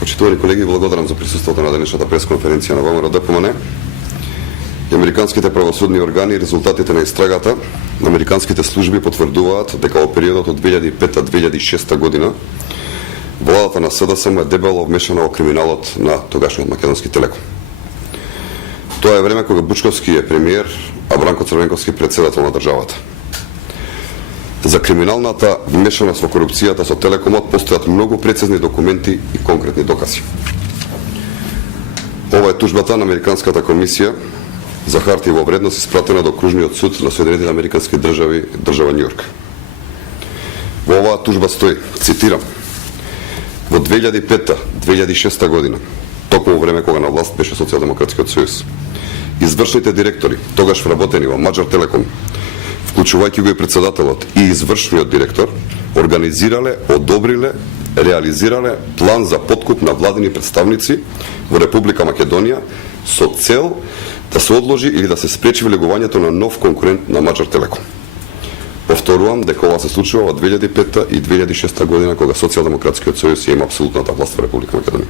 Почитувани колеги, благодарам за присуството на денешната пресконференција на ВМРО ДПМН. Американските правосудни органи и резултатите на истрагата на американските служби потврдуваат дека во периодот од 2005-2006 година владата на СДСМ е дебело вмешана во криминалот на тогашниот Македонски телеком. Тоа е време кога Бучковски е премиер, а Бранко Црвенковски председател на државата. За криминалната вмешаност во корупцијата со Телекомот постојат многу прецизни документи и конкретни докази. Ова е тужбата на Американската комисија за хартии во вредност испратена до Окружниот суд на Соединетите американски држави, држава Њујорк. Во оваа тужба стои, цитирам: во 2005-2006 година, токму во време кога на власт беше Социјалдемократскиот сојуз, извршните директори, тогаш вработени во Маџар Телеком, вклучувајќи го и председателот и извршниот директор, организирале, одобриле, реализирале план за подкуп на владини представници во Република Македонија со цел да се одложи или да се спречи влегувањето на нов конкурент на Маџар Телеком. Повторувам дека ова се случува во 2005 и 2006 година кога Социјалдемократскиот сојуз има апсолутната власт во Република Македонија.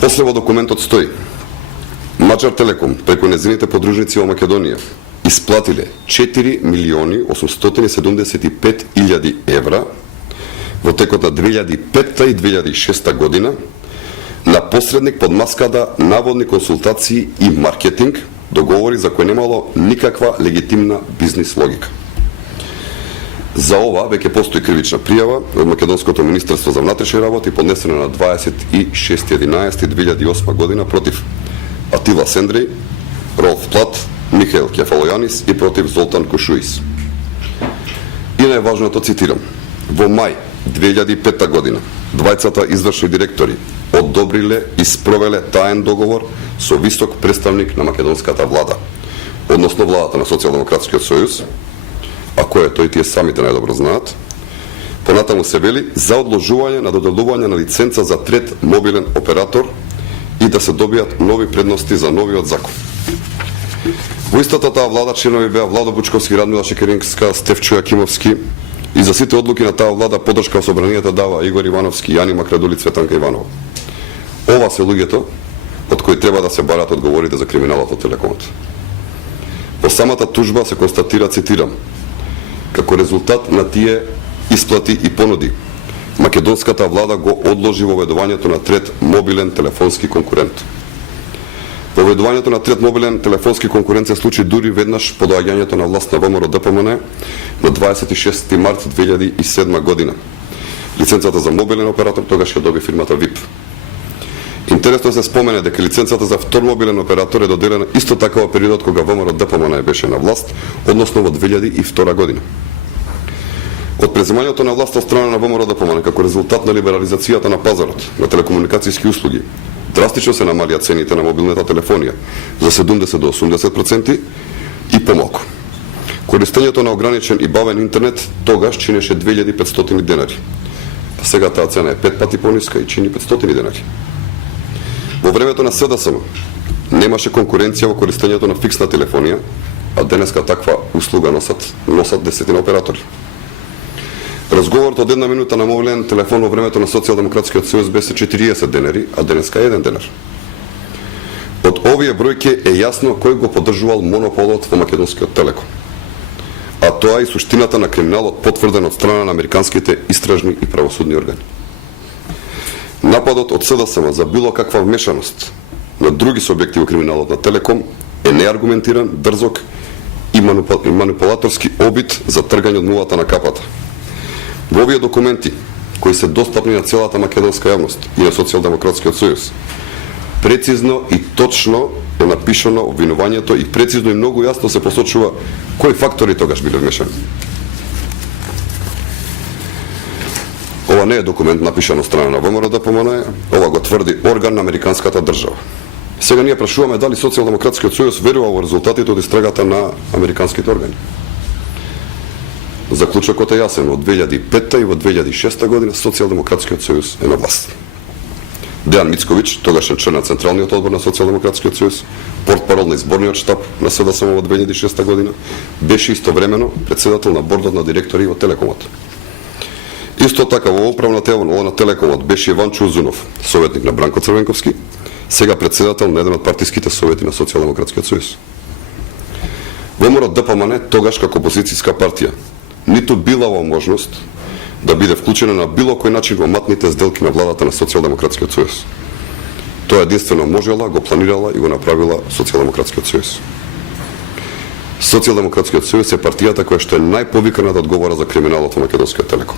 После во документот стои: Маџар Телеком преку нејзините подружници во Македонија исплатиле 4.875.000 евра во текот на 2005 и 2006 година на посредник под маската наводни консултации и маркетинг, договори за кои немало никаква легитимна бизнис логика. За ова веќе постои кривична пријава од Македонското министерство за внатрешни работи поднесена на 26.11.2008 година против Атила Сендреј, Ролф Плат, Михаил Кефалојанис и против Золтан Кошуис. И најважното цитирам: во мај 2005 година двајцата извршни директори одобриле и спровеле таен договор со висок представник на македонската влада, односно владата на Социјалдемократскиот сојуз, а кој е тој тие самите најдобро знаат. Понатаму се вели за одложување на доделување на лиценца за трет мобилен оператор и да се добијат нови предности за новиот закон. Во истата таа влада членови беа Владо Бучковски, Радмила Шекеринска, Стефчо Јакимовски, и за сите одлуки на таа влада поддршка во собранието дава Игор Ивановски, Јани Макрадули, Цветанка Иванова. Ова се луѓето од кои треба да се барат одговорите за криминалот од Телекомот. Во самата тужба се констатира, цитирам: како резултат на тие исплати и понуди, македонската влада го одложи воведувањето на трет мобилен телефонски конкурент. Воведувањето на трет мобилен телефонски конкурент се случи дури веднаш по доаѓањето на власт на ВМРО ДПМН на 26 март 2007 година. Лиценцата за мобилен оператор тогаш ја доби фирмата ВИП. Интересно се спомене дека лиценцата за втор мобилен оператор е доделена исто така во периодот кога ВМРО ДПМН беше на власт, односно во 2002 година. Од преземањето на власт од страна на ВМРО ДПМН како резултат на либерализацијата на пазарот на телекомуникацијски услуги, драстично се намалија цените на мобилната телефонија за 70 до 80% и помалку. Користењето на ограничен и бавен интернет тогаш чинеше 2500 денари, а сега таа цена е 5 пати пониска и чини 500 денари. Во времето на СДСМ немаше конкуренција во користењето на фиксна телефонија, а денеска таква услуга носат десетина оператори. Разговорот од една минута на мобилен телефон во времето на Социјалдемократскиот сојуз беше 40 денари, а денеска е 1 денар. Од овие бројки е јасно кој го поддржувал монополот во македонскиот телеком. А тоа е и суштината на криминалот потврден од страна на американските истражни и правосудни органи. Нападот од СДСМ за било каква вмешаност на други субјекти во криминалот на Телеком е неаргументиран, дрзок и манипулаторски обид за тргање од нулата на капата. Во овие документи, кои се достапни на целата македонска јавност и на Социјалдемократскиот сојуз, прецизно и точно е напишано обвинувањето и прецизно и многу јасно се посочува кои фактори тогаш биле вмешани. Ова не е документ напишан од страна на ВМРО ДПМН, ова го тврди орган на американската држава. Сега ние прашуваме дали Социјалдемократскиот сојуз верува во резултатите од истрагата на американските органи. Заклучокот е јасен: во 2005 и во 2006 година Социјалдемократскиот сојуз е на власт. Дејан Мицковиќ, тогашен член на Централниот одбор на Социјалдемократскиот сојуз, портпарол на изборниот штаб на СДСМ во 2006 година, беше истовремено председател на бордот на директори во Телекомот. Исто така во управна тела на Телекомот беше Иванчо Узунов, советник на Бранко Црвенковски, сега председател на еден од партиските совети на Социјалдемократскиот сојуз. ВМРО ДПМН тогаш како опозицијска партија ниту била во можност да биде вклучена на било кој начин во матните сделки на владата на Социјалдемократскиот сојуз. Тоа единствено можела, го планирала и го направила Социјалдемократскиот сојуз. Социјалдемократскиот сојуз е партијата која што е најповикана да одговора за криминалот во Македонскиот Телеком.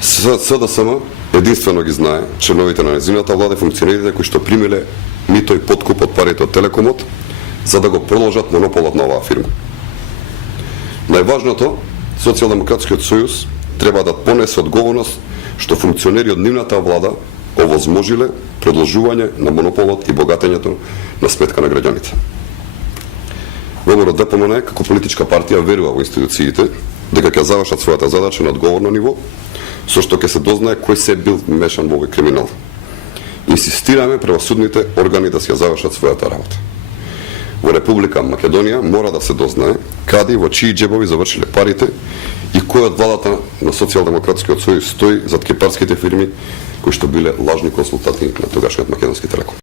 СДСМ единствено ги знае членовите на незината влада и функционерите кои што примиле мито и подкуп од парите од Телекомот за да го продолжат монополот на оваа фирма. Најважното, Социјалдемократскиот сојуз треба да понесе одговорност што функционери од нивната влада овозможиле продолжување на монополот и богатењето на сметка на граѓаните. ВМРО ДПМН како политичка партија верува во институциите дека ќе завршат својата задача на одговорно ниво, со што ќе се дознае кој се бил мешан во овој криминал. Инсистираме правосудните органи да се завршат својата работа. Во Република Македонија мора да се дознае каде и во чии џебови завршиле парите и кој од владата на Социјалдемократскиот сојуз стои зад кипарските фирми кои што биле лажни консултанти на тогашниот Македонски Телеком.